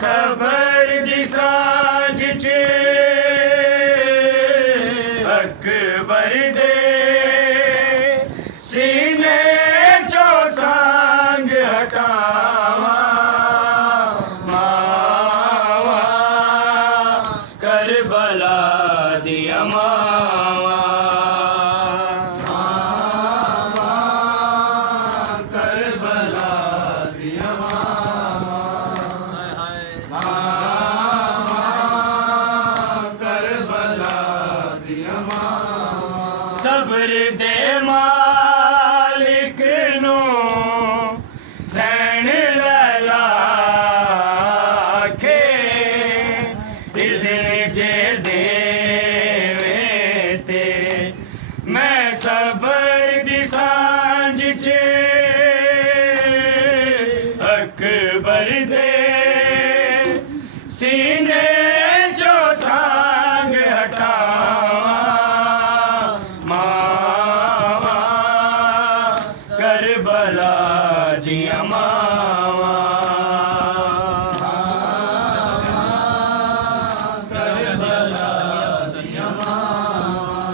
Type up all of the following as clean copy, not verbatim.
सबर दी सांझ च अकबर दे सीने चो सांग हटावा मावा करबला दिया मावा करबला दिया सबर दे मालिक नू सैन ललाखे इज़्न जे देवे ते मैं सबर दी सांझ च अकबर दे सीने जो सांग हटावा मावा करबला दिया मावा करबला दिया मावा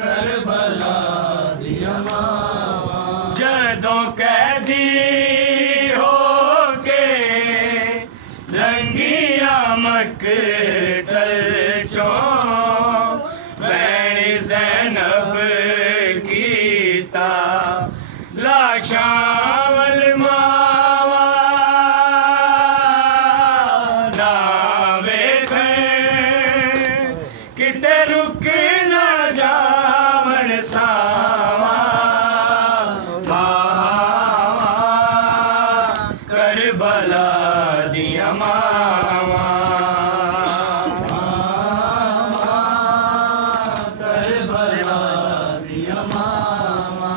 करबला दिया मावा जदों कैदी लंगिया मकतल चों बैन ज़ैनब कीता लाशावल मावा ना वेखण किते रुक ना जावण सावा मावा करबला दिया मावा करबला दिया मावा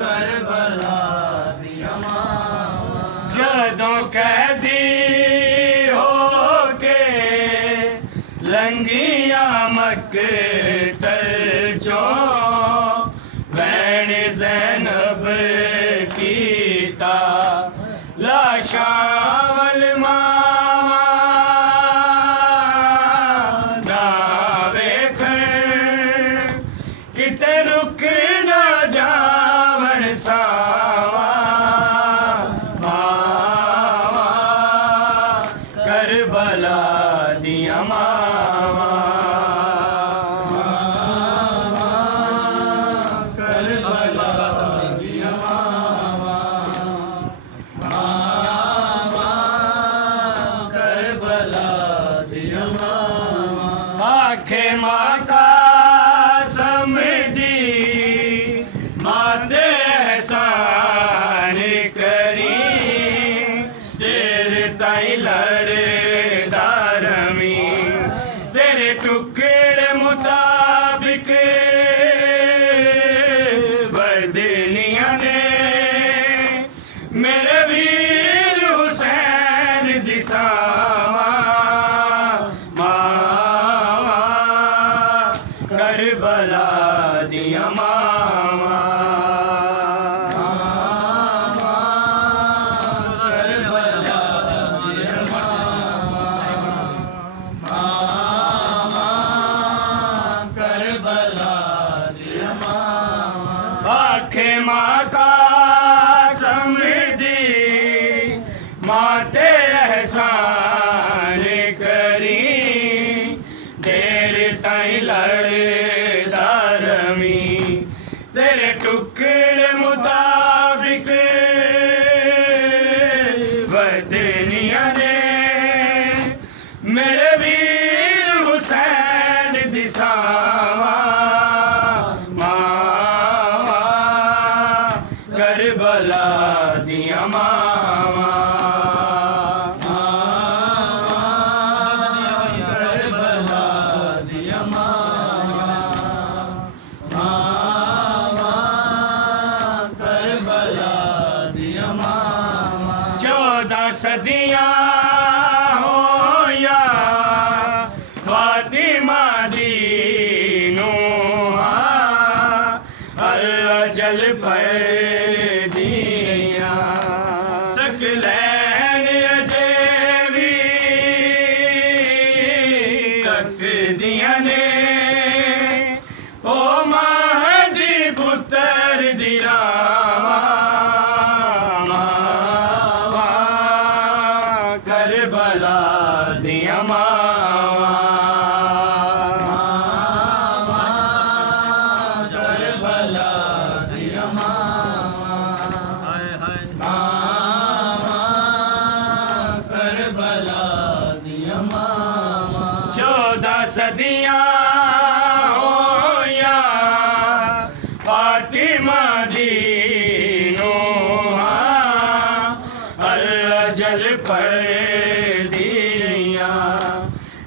करबला दिया मावा जदों कैदी होके लंगिया मकतल चों बैन ज़ैनब कीता लाशावल मावा ना वेखण किते रुक ना जावण सावा मावा करबला दिया मावा करबला दिया मावा करबला दिया मावा आखे माँ का समझी माते एहसान करी देर ताई लड़दा रमी तेरे टुकड़े मुताबिक बदलियां ने मेरे वीर हुसैन दी सावा मावा करबला दिया मावा करबला दिया मावा करबला दिया मावा आखे माँ का समझी माते एहसान करी देर ताई लड़दा रमी तेरे टुकड़े मुताबिक बदनिया ने मेरे वीर हुसैन दी सावा मावा करबला दिया मावा करबला दिया मावा करबला दिया मावा 14 सदियां होया फातिमा दी नूहा ਜਲ ਭਰ ਦੀਆਂ ਸਕਲੈਨ ਅਜੇ ਵੀ ਤੱਕਦੀਆਂ ਨੇ ਓ ਮਾਂ ਦੀ ਪੁੱਤਰ ਦੀ ਰਾਵਾਂ ਕਰਬਲਾ ਦੀਆਂ ਮਾਵਾਂ ਕਰਬਲਾ ਦੀਆਂ ਮਾਵਾਂ ਕਰਬਲਾ ਦੀਆਂ ਮਾਵਾਂ 14 ਸਦੀਆਂ ਹੋਈਆਂ ਫਾਤਿਮਾ ਦੀ ਨੂੰਹਾਂ ਅੱਲਾ ਜਲ ਭਰ ਦੀਆਂ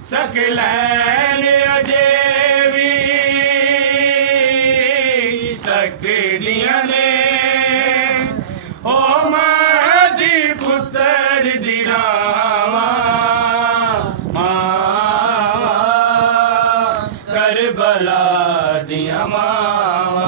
ਸਕਲੈਨ ਅਜੇ ਵੀ ਤੱਕਦੀਆਂ ਨੇ ਓ ਮਾਂ ਦੀ ਪੁੱਤਰ ਦੀ ਰਾਵਾਂ ਮਾਵਾਂ ਕਰਬਲਾ ਦੀਆਂ ਮਾਵਾਂ